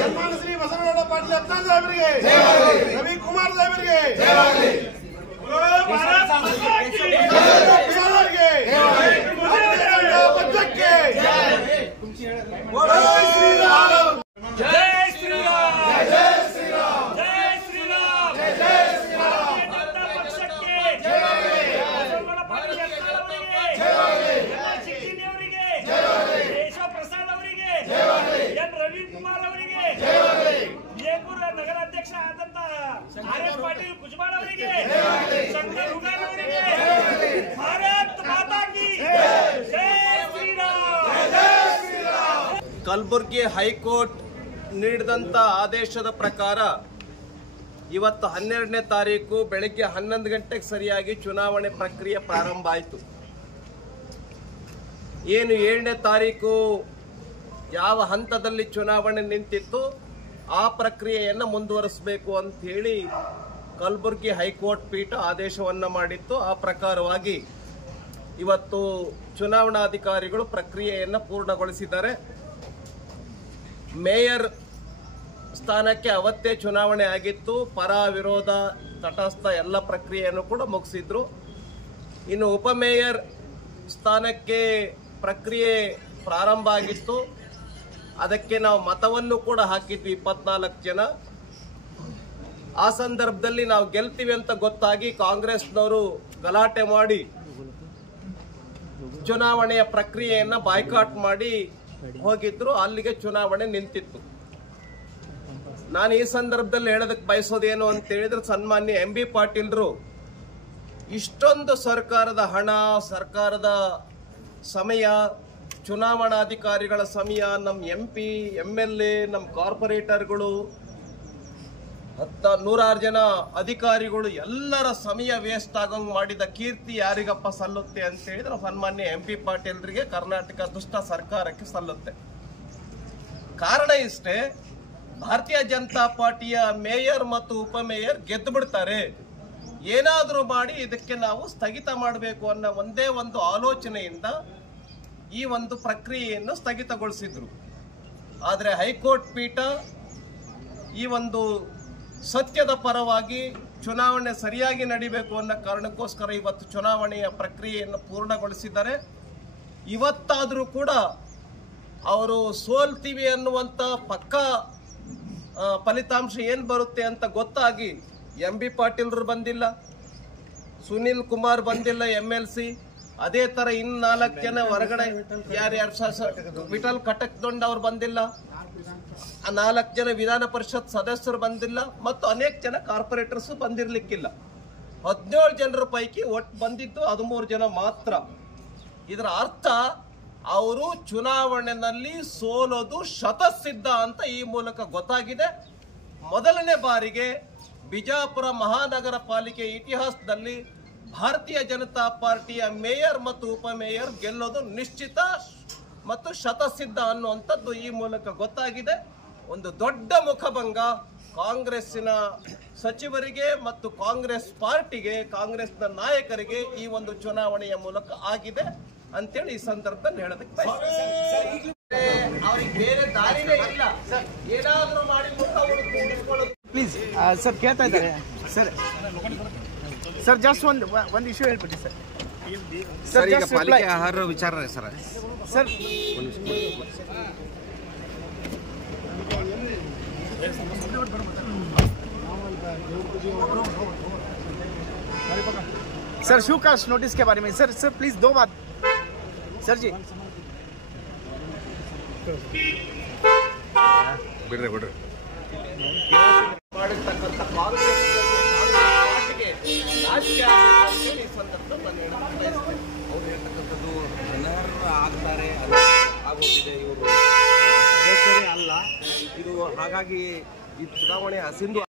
ಸನ್ಮಾನ್ಯ ಶ್ರೀ ಬಸವನಗೌಡ ಪಾಟೀಲ್ ಯತ್ನಾಳ್ ಸಾಹೇಬರಿಗೆ, ರವಿಕುಮಾರ್ ಸಾಹೇಬರಿಗೆ, ಪಕ್ಷಕ್ಕೆ ರವಿಕುಮಾರ್ ಅವರಿಗೆ, ಜಯಪುರ ನಗರಾಧ್ಯಕ್ಷ ಆದಂತ ಆರ್.ಎಸ್. ಪಾಟೀಲ್ ಕುಜಬಾಳ ಅವರಿಗೆ, ಶಂಕರ್ ಹುಗಾರ್ ಅವರಿಗೆ, ಭಾರತ್ ಮಾತಾ ಕಿ ಜೈ ಶ್ರೀರಾಮ್. ಕಲಬುರಗಿ ಹೈಕೋರ್ಟ್ ನೀಡಿದಂತ ಆದೇಶದ ಪ್ರಕಾರ ಇವತ್ತು 12ನೇ ತಾರೀಕು ಬೆಳಗ್ಗೆ 11 ಗಂಟೆಗೆ ಸರಿಯಾಗಿ ಚುನಾವಣೆ ಪ್ರಕ್ರಿಯೆ ಪ್ರಾರಂಭ ಆಯಿತು. ಏನು 7ನೇ ತಾರೀಕು ಯಾವ ಹಂತದಲ್ಲಿ ಚುನಾವಣೆ ನಿಂತಿತ್ತು ಆ ಪ್ರಕ್ರಿಯೆಯನ್ನು ಮುಂದುವರಿಸಬೇಕು ಅಂತ ಹೇಳಿ ಕಲಬುರಗಿ ಹೈಕೋರ್ಟ್ ಪೀಠ ಆದೇಶವನ್ನು ಮಾಡಿತ್ತು. ಆ ಪ್ರಕಾರವಾಗಿ ಇವತ್ತು ಚುನಾವಣಾಧಿಕಾರಿಗಳು ಪ್ರಕ್ರಿಯೆಯನ್ನು ಪೂರ್ಣಗೊಳಿಸಿದ್ದಾರೆ. ಮೇಯರ್ ಸ್ಥಾನಕ್ಕೆ ಅವತ್ತೇ ಚುನಾವಣೆ ಆಗಿತ್ತು. ಪರ ವಿರೋಧ ತಟಸ್ಥ ಎಲ್ಲ ಪ್ರಕ್ರಿಯೆಯನ್ನು ಕೂಡ ಮುಗಿಸಿದ್ರು. ಇನ್ನು ಉಪಮೇಯರ್ ಸ್ಥಾನಕ್ಕೆ ಪ್ರಕ್ರಿಯೆ ಪ್ರಾರಂಭ ಆಗಿತ್ತು. ಅದಕ್ಕೆ ನಾವು ಮತವನ್ನು ಕೂಡ ಹಾಕಿದ್ವಿ 24 ಜನ. ಆ ಸಂದರ್ಭದಲ್ಲಿ ನಾವು ಗೆಲ್ತೀವಿ ಅಂತ ಗೊತ್ತಾಗಿ ಕಾಂಗ್ರೆಸ್ನವರು ಗಲಾಟೆ ಮಾಡಿ ಚುನಾವಣೆಯ ಪ್ರಕ್ರಿಯೆಯನ್ನು ಬಾಯ್ಕಾಟ್ ಮಾಡಿ ಹೋಗಿದ್ರು. ಅಲ್ಲಿಗೆ ಚುನಾವಣೆ ನಿಂತಿತ್ತು. ನಾನು ಈ ಸಂದರ್ಭದಲ್ಲಿ ಹೇಳೋದಕ್ಕೆ ಬಯಸೋದೇನು ಅಂತ ಹೇಳಿದ್ರೆ, ಸನ್ಮಾನ್ಯ ಎಂ ಬಿ ಪಾಟೀಲ್ರು ಇಷ್ಟೊಂದು ಸರ್ಕಾರದ ಹಣ, ಸರ್ಕಾರದ ಸಮಯ, ಚುನಾವಣಾಧಿಕಾರಿಗಳ ಸಮಯ, ನಮ್ಮ MP, MLA, ನಮ್ಮ ಕಾರ್ಪೊರೇಟರ್ಗಳು, 100 ಜನ ಅಧಿಕಾರಿಗಳು ಎಲ್ಲರ ಸಮಯ ವೇಸ್ಟ್ ಆಗಂಗ್ ಮಾಡಿದ ಕೀರ್ತಿ ಯಾರಿಗಪ್ಪ ಸಲ್ಲುತ್ತೆ ಅಂತ ಹೇಳಿದ್ರೆ ಸನ್ಮಾನ್ಯ MP ಪಾಟೀಲ್ರಿಗೆ, ಕರ್ನಾಟಕ ದುಷ್ಟ ಸರ್ಕಾರಕ್ಕೆ ಸಲ್ಲುತ್ತೆ. ಕಾರಣ ಇಷ್ಟೇ, ಭಾರತೀಯ ಜನತಾ ಪಾರ್ಟಿಯ ಮೇಯರ್ ಮತ್ತು ಉಪಮೇಯರ್ ಗೆದ್ದು ಬಿಡ್ತಾರೆ, ಏನಾದರೂ ಮಾಡಿ ಇದಕ್ಕೆ ನಾವು ಸ್ಥಗಿತ ಮಾಡಬೇಕು ಅನ್ನೋ ಒಂದೇ ಒಂದು ಆಲೋಚನೆಯಿಂದ ಈ ಒಂದು ಪ್ರಕ್ರಿಯೆಯನ್ನು ಸ್ಥಗಿತಗೊಳಿಸಿದ್ರು. ಆದರೆ ಹೈಕೋರ್ಟ್ ಪೀಠ ಈ ಒಂದು ಸತ್ಯದ ಪರವಾಗಿ ಚುನಾವಣೆ ಸರಿಯಾಗಿ ನಡೀಬೇಕು ಅನ್ನೋ ಕಾರಣಕ್ಕೋಸ್ಕರ ಇವತ್ತು ಚುನಾವಣೆಯ ಪ್ರಕ್ರಿಯೆಯನ್ನು ಪೂರ್ಣಗೊಳಿಸಿದ್ದಾರೆ. ಇವತ್ತಾದರೂ ಕೂಡ ಅವರು ಸೋಲ್ತೀವಿ ಅನ್ನುವಂಥ ಪಕ್ಕಾ ಫಲಿತಾಂಶ ಏನು ಬರುತ್ತೆ ಅಂತ ಗೊತ್ತಾಗಿ ಎಂ ಬಿ ಪಾಟೀಲ್ರು ಬಂದಿಲ್ಲ, ಸುನಿಲ್ ಕುಮಾರ್ ಬಂದಿಲ್ಲ MLC, ಅದೇ ತರ ಇನ್ನು 4 ಜನ ಹೊರಗಡೆ ಯಾರ್ಯಾರು ವಿಠಲ್ ಕಟಕ್ದೊಂಡ ಅವ್ರು ಬಂದಿಲ್ಲ, 4 ಜನ ವಿಧಾನ ಪರಿಷತ್ ಸದಸ್ಯರು ಬಂದಿಲ್ಲ, ಮತ್ತು ಅನೇಕ ಜನ ಕಾರ್ಪೊರೇಟರ್ಸ್ ಬಂದಿರ್ಲಿಕ್ಕಿಲ್ಲ. 17 ಜನರ ಪೈಕಿ ಒಟ್ಟು ಬಂದಿದ್ದು 13 ಜನ ಮಾತ್ರ. ಇದರ ಅರ್ಥ ಅವರು ಚುನಾವಣೆಯಲ್ಲಿ ಸೋಲೋದು ಶತಸಿದ್ಧ ಅಂತ ಈ ಮೂಲಕ ಗೊತ್ತಾಗಿದೆ. ಮೊದಲನೇ ಬಾರಿಗೆ ಬಿಜಾಪುರ ಮಹಾನಗರ ಪಾಲಿಕೆ ಇತಿಹಾಸದಲ್ಲಿ ಭಾರತೀಯ ಜನತಾ ಪಾರ್ಟಿಯ ಮೇಯರ್ ಮತ್ತು ಉಪಮೇಯರ್ ಗೆಲ್ಲೋದು ನಿಶ್ಚಿತ ಮತ್ತು ಶತಸಿದ್ಧ ಅನ್ನುವಂಥದ್ದು ಈ ಮೂಲಕ ಗೊತ್ತಾಗಿದೆ. ಒಂದು ದೊಡ್ಡ ಮುಖಭಂಗ ಕಾಂಗ್ರೆಸ್ಸಿನ ಸಚಿವರಿಗೆ ಮತ್ತು ಕಾಂಗ್ರೆಸ್ ಪಾರ್ಟಿಗೆ, ಕಾಂಗ್ರೆಸ್ನ ನಾಯಕರಿಗೆ ಈ ಒಂದು ಚುನಾವಣೆಯ ಮೂಲಕ ಆಗಿದೆ ಅಂತೇಳಿ ಈ ಸಂದರ್ಭದಲ್ಲಿ ಹೇಳೋದಕ್ಕೆ ಅವ್ರಿಗೆ ಬೇರೆ ದಾರಿನೇ ಇಲ್ಲ. ಏನಾದರೂ ಮಾಡಿ ಮುಖ ಉಳಿಸ್ಕೊಳ್ಳೋದು. ಪ್ಲೀಸ್ ಸರ್ ಕೇಳ್ತಾ ಇದ್ದಾರೆ ಸರ್. ಸರ್ ಜಸ್ಟ್ ಒಂದು ಇಶ್ಯೂ ಹೇಳ್ಬಿಡಿ ಸರ್. ಸರ್ ಈಗ ಪಾಲಿಕೆ ಆಹಾರ ವಿಚಾರ ಸರ್. ಸರ್ सर शू कास्ट नोटिस के बारे में सर प्लीज 2 बात सर जी. बिड्रे ಮಾಡಿರ್ತಕ್ಕಂಥ ಕಾಂಗ್ರೆಸ್ ಪಾರ್ಟಿಗೆ ರಾಜಕೀಯ ಈ ಸಂದರ್ಭದಲ್ಲಿ ಅವ್ರು ಹೇಳ್ತಕ್ಕಂಥದ್ದು ಅನರ್ಹ ಆಗ್ತಾರೆ, ಆಗೋಗಿದೆ, ಇವರು ಸದಸ್ಯರೇ ಅಲ್ಲ ಇದು. ಹಾಗಾಗಿ ಈ ಚುನಾವಣೆ ಹಸಿಂದು